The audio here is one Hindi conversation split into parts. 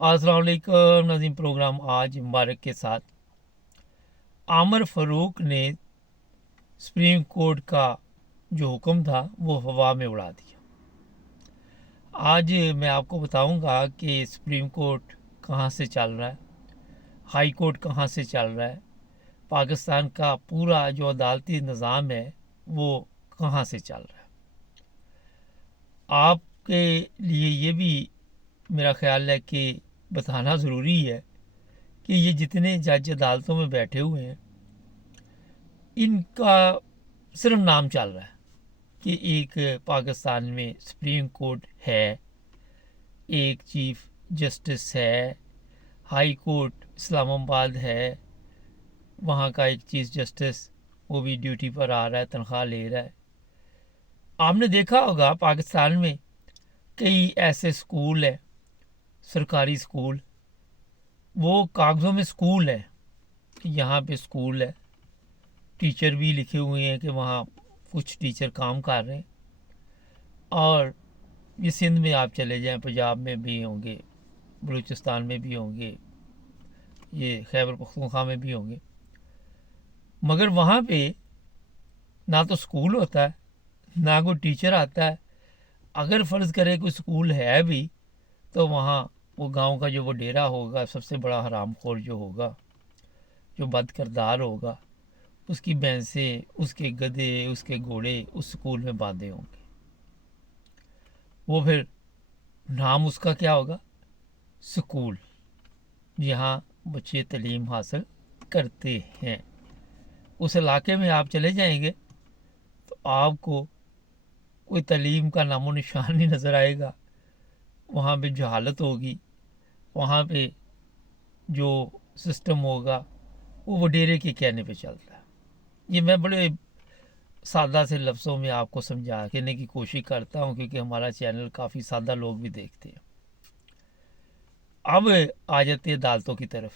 अस्सलाम वालेकुम नज़ीम। प्रोग्राम आज मुबारक के साथ आमर फ़ारूक ने सुप्रीम कोर्ट का जो हुक्म था वो हवा में उड़ा दिया। आज मैं आपको बताऊंगा कि सुप्रीम कोर्ट कहाँ से चल रहा है, हाई कोर्ट कहाँ से चल रहा है, पाकिस्तान का पूरा जो अदालती निज़ाम है वो कहाँ से चल रहा है। आपके लिए ये भी मेरा ख्याल है कि बताना ज़रूरी है कि ये जितने जज अदालतों में बैठे हुए हैं इनका सिर्फ नाम चल रहा है कि एक पाकिस्तान में सुप्रीम कोर्ट है, एक चीफ जस्टिस है, हाई कोर्ट इस्लामाबाद है, वहाँ का एक चीफ जस्टिस वो भी ड्यूटी पर आ रहा है, तनख्वाह ले रहा है। आपने देखा होगा पाकिस्तान में कई ऐसे स्कूल हैं, सरकारी स्कूल, वो कागज़ों में स्कूल है कि यहाँ पे स्कूल है, टीचर भी लिखे हुए हैं कि वहाँ कुछ टीचर काम कर रहे हैं। और ये सिंध में आप चले जाएं, पंजाब में भी होंगे, बलूचिस्तान में भी होंगे, ये खैबर पख्तूनख्वा में भी होंगे, मगर वहाँ पे ना तो स्कूल होता है ना कोई टीचर आता है। अगर फ़र्ज़ करें कोई स्कूल है भी तो वहाँ वो गांव का जो वो डेरा होगा, सबसे बड़ा हरामखोर जो होगा, जो बद किरदार होगा, उसकी भैंसें, उसके गधे, उसके घोड़े उस स्कूल में बांधे होंगे। वो फिर नाम उसका क्या होगा? स्कूल, जहाँ बच्चे तालीम हासिल करते हैं। उस इलाके में आप चले जाएंगे तो आपको कोई तालीम का नामो निशान नहीं नज़र आएगा। वहाँ पे जहालत होगी, वहाँ पे जो सिस्टम होगा वो वडेरे के कहने पे चलता है। ये मैं बड़े सादा से लफ्ज़ों में आपको समझा देने की कोशिश करता हूँ क्योंकि हमारा चैनल काफ़ी सादा लोग भी देखते हैं। अब आ जाते हैं अदालतों की तरफ।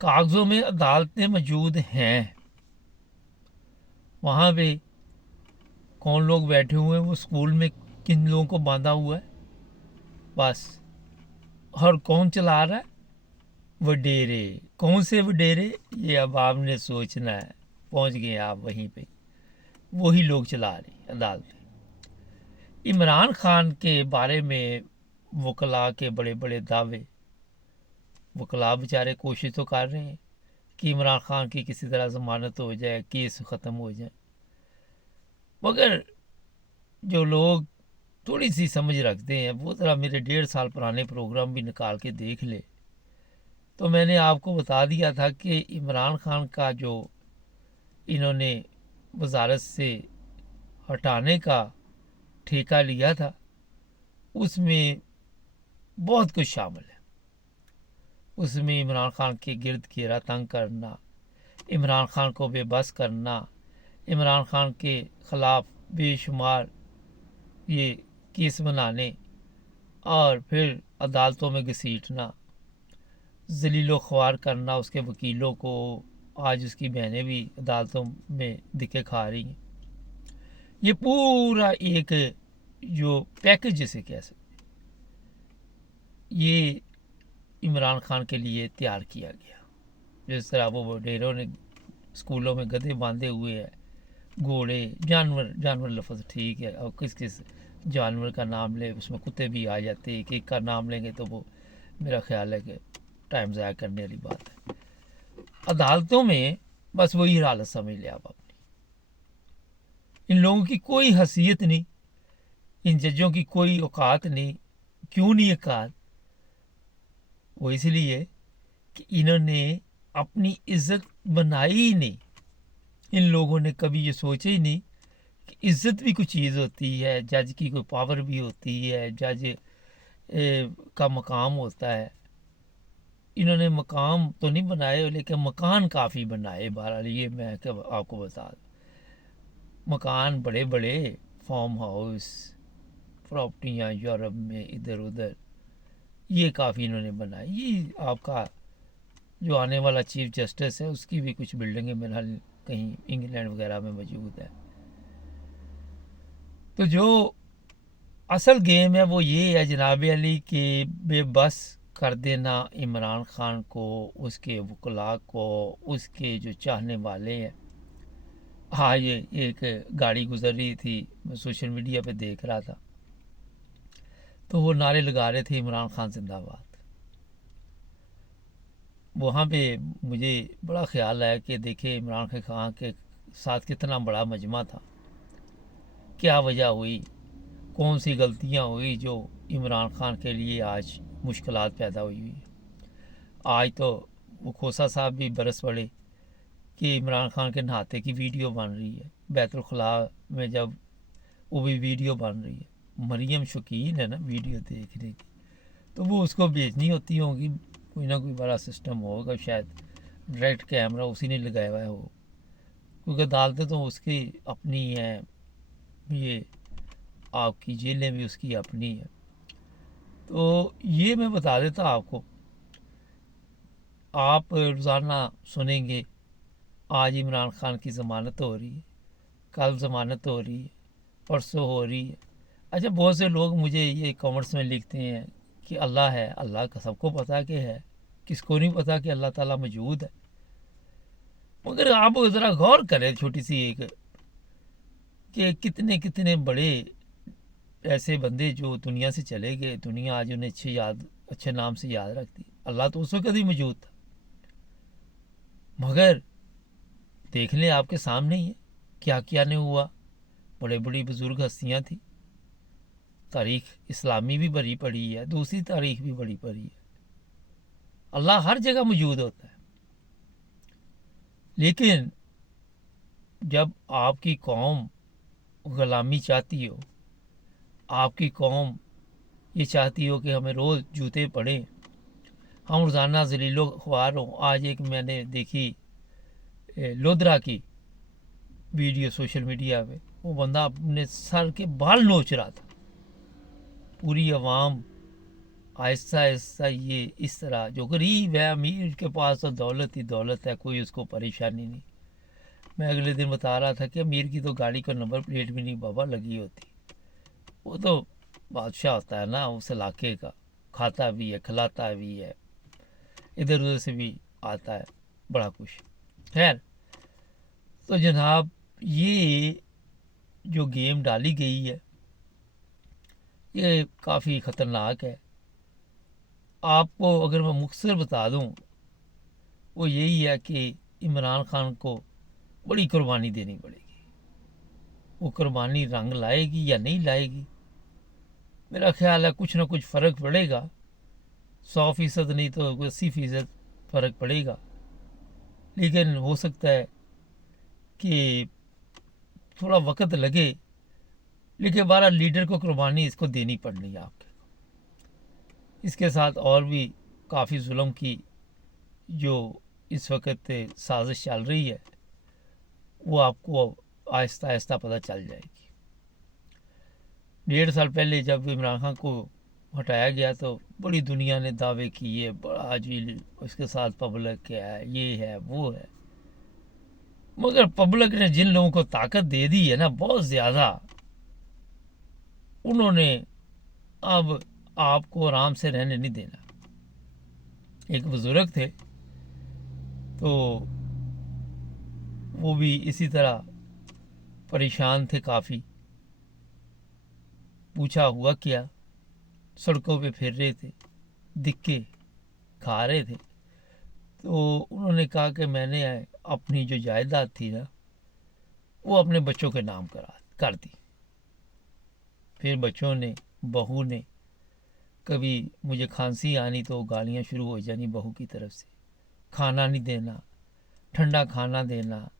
कागज़ों में अदालतें मौजूद हैं, वहाँ पे कौन लोग बैठे हुए हैं, वो स्कूल में किन लोगों को बांधा हुआ है, बस। और कौन चला रहा है? वडेरे। कौन से वडेरे? ये अब आपने सोचना है। पहुंच गए आप वहीं पे, वही लोग चला रहे अदालतें। इमरान खान के बारे में वकला के बड़े बड़े दावे, वकला बेचारे कोशिश तो कर रहे हैं कि इमरान खान की किसी तरह जमानत हो जाए, केस ख़त्म हो जाए, मगर जो लोग थोड़ी सी समझ रखते हैं वो ज़रा मेरे 1.5 साल पुराने प्रोग्राम भी निकाल के देख ले। तो मैंने आपको बता दिया था कि इमरान खान का जो इन्होंने वजारत से हटाने का ठेका लिया था उसमें बहुत कुछ शामिल है। उसमें इमरान खान के गिर्द घेरा तंग करना, इमरान खान को बेबस करना, इमरान खान के ख़िलाफ़ बेशुमार ये केस बनाने और फिर अदालतों में घसीटना, जलीलो ख्वार करना उसके वकीलों को। आज उसकी बहनें भी अदालतों में दिक्कत खा रही हैं। ये पूरा एक जो पैकेज जिसे कह सकते, ये इमरान खान के लिए तैयार किया गया। जिस तरह वो डेरों ने स्कूलों में गधे बांधे हुए हैं, घोड़े, जानवर, जानवर लफ्ज़ ठीक है, और किस किस जानवर का नाम ले उसमें कुत्ते भी आ जाते हैं। एक एक का नाम लेंगे तो वो मेरा ख्याल है कि टाइम ज़ाया करने वाली बात है। अदालतों में बस वही हालत समझ लिया आप अपनी। इन लोगों की कोई हैसियत नहीं, इन जजों की कोई औकात नहीं। क्यों नहीं औकात? वो इसलिए कि इन्होंने अपनी इज्जत बनाई ही नहीं। इन लोगों ने कभी ये सोचा ही नहीं कि इज्जत भी कोई चीज़ होती है, जज की कोई पावर भी होती है, जज का मकाम होता है। इन्होंने मकाम तो नहीं बनाए लेकिन मकान काफ़ी बनाए। बहरहाल ये मैं कब आपको बता दूं, मकान बड़े बड़े, फार्म हाउस, प्रॉपर्टियाँ यूरोप में इधर उधर, ये काफ़ी इन्होंने बनाई। ये आपका जो आने वाला चीफ जस्टिस है उसकी भी कुछ बिल्डिंगें मेरे हाल कहीं इंग्लैंड वगैरह में मौजूद है। तो जो असल गेम है वो ये है जनाब अली के बेबस कर देना इमरान खान को, उसके वकला को, उसके जो चाहने वाले हैं। हाँ, ये एक गाड़ी गुजर रही थी, मैं सोशल मीडिया पे देख रहा था, तो वो नारे लगा रहे थे इमरान खान जिंदाबाद। वहाँ पे मुझे बड़ा ख्याल आया कि देखे इमरान खान के साथ कितना बड़ा मजमा था, क्या वजह हुई, कौन सी गलतियाँ हुई जो इमरान खान के लिए आज मुश्किलात पैदा हुई हुई। आज तो वो खोसा साहब भी बरस पड़े कि इमरान खान के नहाते की वीडियो बन रही है, बैतुल खला में जब वो भी वीडियो बन रही है। मरियम शौकीन है ना वीडियो देखने की, तो वो उसको भेजनी होती होगी, कोई ना कोई बड़ा सिस्टम होगा शायद, डायरेक्ट कैमरा उसी ने लगाया हुआ है वो, क्योंकि अदालतें तो उसकी अपनी हैं, ये आपकी जेलें भी उसकी अपनी है। तो ये मैं बता देता आपको, आप रोज़ाना सुनेंगे आज इमरान खान की ज़मानत हो रही है, कल ज़मानत हो रही है, परसों हो रही है। अच्छा, बहुत से लोग मुझे ये कमेंट्स में लिखते हैं कि अल्लाह है, अल्लाह का सबको पता कि है, किसको नहीं पता कि अल्लाह ताला मौजूद है। मगर आप ज़रा गौर करें छोटी सी एक, कि कितने कितने बड़े ऐसे बंदे जो दुनिया से चले गए, दुनिया आज उन्हें अच्छे नाम से याद रखती। अल्लाह तो उस वक्त ही मौजूद था, मगर देख लें आपके सामने ही है क्या क्या नहीं हुआ। बड़े बड़ी बुजुर्ग हस्तियाँ थी, तारीख इस्लामी भी भरी पड़ी है, दूसरी तारीख भी भरी पड़ी है। अल्लाह हर जगह मौजूद होता है, लेकिन जब आपकी कौम गुलामी चाहती हो, आपकी कौम ये चाहती हो कि हमें रोज़ जूते पड़े, हम रोज़ाना जलीलो ख्वार हों। आज एक मैंने देखी लोधरा की वीडियो सोशल मीडिया पे, वो बंदा अपने सर के बाल नोच रहा था, पूरी आवाम आहिस्ता आहिस्ता ये इस तरह, जो गरीब है अमीर के पास तो दौलत ही दौलत है, कोई उसको परेशानी नहीं। मैं अगले दिन बता रहा था कि अमीर की तो गाड़ी का नंबर प्लेट भी नहीं बाबा लगी होती, वो तो बादशाह होता है ना उस इलाके का, खाता भी है, खिलाता भी है, इधर उधर से भी आता है, बड़ा कुछ। खैर, तो जनाब ये जो गेम डाली गई है ये काफ़ी ख़तरनाक है। आपको अगर मैं मुख्तसर बता दूं, वो यही है कि इमरान खान को बड़ी कुर्बानी देनी पड़ेगी। वो कुर्बानी रंग लाएगी या नहीं लाएगी, मेरा ख्याल है कुछ ना कुछ फ़र्क पड़ेगा, 100% नहीं तो 80% फ़र्क पड़ेगा। लेकिन हो सकता है कि थोड़ा वक्त लगे, लेकिन हमारा लीडर को कुर्बानी इसको देनी पड़नी है आपके। इसके साथ और भी काफ़ी जुल्म की जो इस वक्त साजिश चल रही है, वो आपको आहिस्ता आहिस्ता पता चल जाएगी। 1.5 साल पहले जब इमरान खान को हटाया गया तो बड़ी दुनिया ने दावे किए, बड़ा जी उसके साथ पब्लिक है, ये है वो है, मगर पब्लिक ने जिन लोगों को ताकत दे दी है ना बहुत ज़्यादा, उन्होंने अब आपको आराम से रहने नहीं देना। एक बुजुर्ग थे, तो वो भी इसी तरह परेशान थे काफ़ी, पूछा हुआ क्या, सड़कों पे फिर रहे थे, दिक्के खा रहे थे। तो उन्होंने कहा कि मैंने अपनी जो जायदाद थी ना वो अपने बच्चों के नाम कर दी। फिर बच्चों ने, बहू ने, कभी मुझे खांसी आनी तो गालियाँ शुरू हो जानी बहू की तरफ से, खाना नहीं देना, ठंडा खाना देना,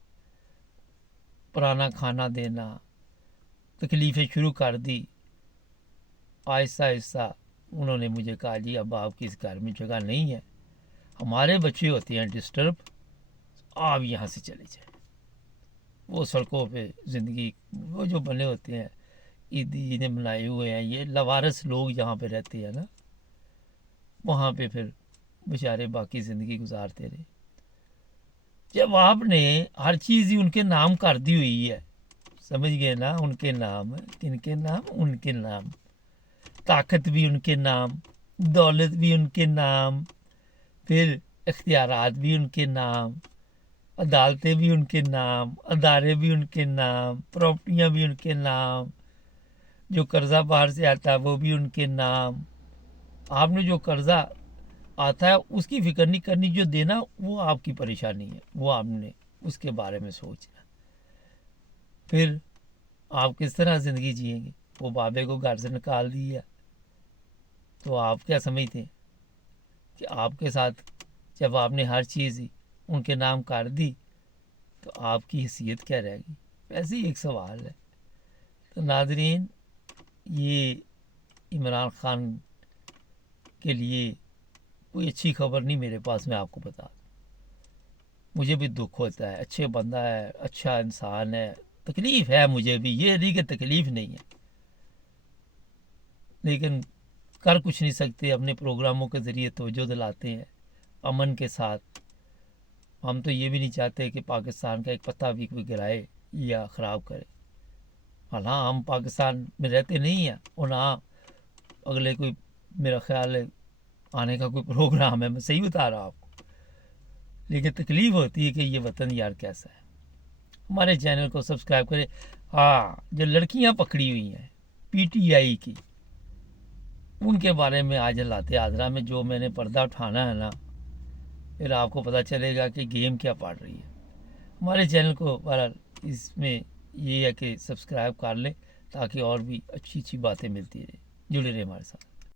पुराना खाना देना, तकलीफ़ें शुरू कर दी। आहिस्ता आहिस्ता उन्होंने मुझे कहा जी अब आपकी इस घर में जगह नहीं है, हमारे बच्चे होते हैं डिस्टर्ब, आप यहाँ से चले जाए। वो सड़कों पे ज़िंदगी वो जो बने होते हैं, ईद बनाए हुए हैं, ये लवारस लोग जहाँ पे रहते हैं ना, वहाँ पे फिर बेचारे बाकी ज़िंदगी गुजारते रहे। जब आपने हर चीज़ ही उनके नाम कर दी हुई है, समझ गए ना, उनके नाम, किनके नाम, उनके नाम, ताकत भी उनके नाम, दौलत भी उनके नाम, फिर इख्तियारात भी उनके नाम, अदालतें भी उनके नाम, अदारे भी उनके नाम, प्रॉपर्टियां भी उनके नाम, जो कर्जा बाहर से आता है वो भी उनके नाम। आपने जो कर्जा आता है उसकी फिक्र नहीं करनी, जो देना वो आपकी परेशानी है, वो आपने उसके बारे में सोचना। फिर आप किस तरह ज़िंदगी जिएंगे? वो बाबे को घर से निकाल दिया तो आप क्या समझते हैं कि आपके साथ जब आपने हर चीज़ उनके नाम कर दी तो आपकी हैसियत क्या रहेगी? वैसे ही एक सवाल है। तो नाज़रीन, ये इमरान खान के लिए कोई अच्छी खबर नहीं मेरे पास, मैं आपको बता दूं। मुझे भी दुख होता है, अच्छे बंदा है, अच्छा इंसान है, तकलीफ़ है मुझे भी, ये नहीं कि तकलीफ़ नहीं है, लेकिन कर कुछ नहीं सकते। अपने प्रोग्रामों के ज़रिए तवज्जो दिलाते हैं अमन के साथ। हम तो ये भी नहीं चाहते कि पाकिस्तान का एक पत्ता भी कोई गिराए या ख़राब करे। हाँ, हम पाकिस्तान में रहते नहीं हैं और ना अगले कोई, मेरा ख्याल है, आने का कोई प्रोग्राम है, मैं सही बता रहा हूँ आपको। लेकिन तकलीफ़ होती है कि ये वतन यार कैसा है। हमारे चैनल को सब्सक्राइब करें। हाँ, जो लड़कियां पकड़ी हुई हैं पीटीआई की, उनके बारे में आज लाते आजरा में जो मैंने पर्दा उठाना है ना, फिर आपको पता चलेगा कि गेम क्या पड़ रही है। हमारे चैनल को बहरहाल इसमें ये है कि सब्सक्राइब कर लें ताकि और भी अच्छी अच्छी बातें मिलती रहें। जुड़े रहें हमारे साथ।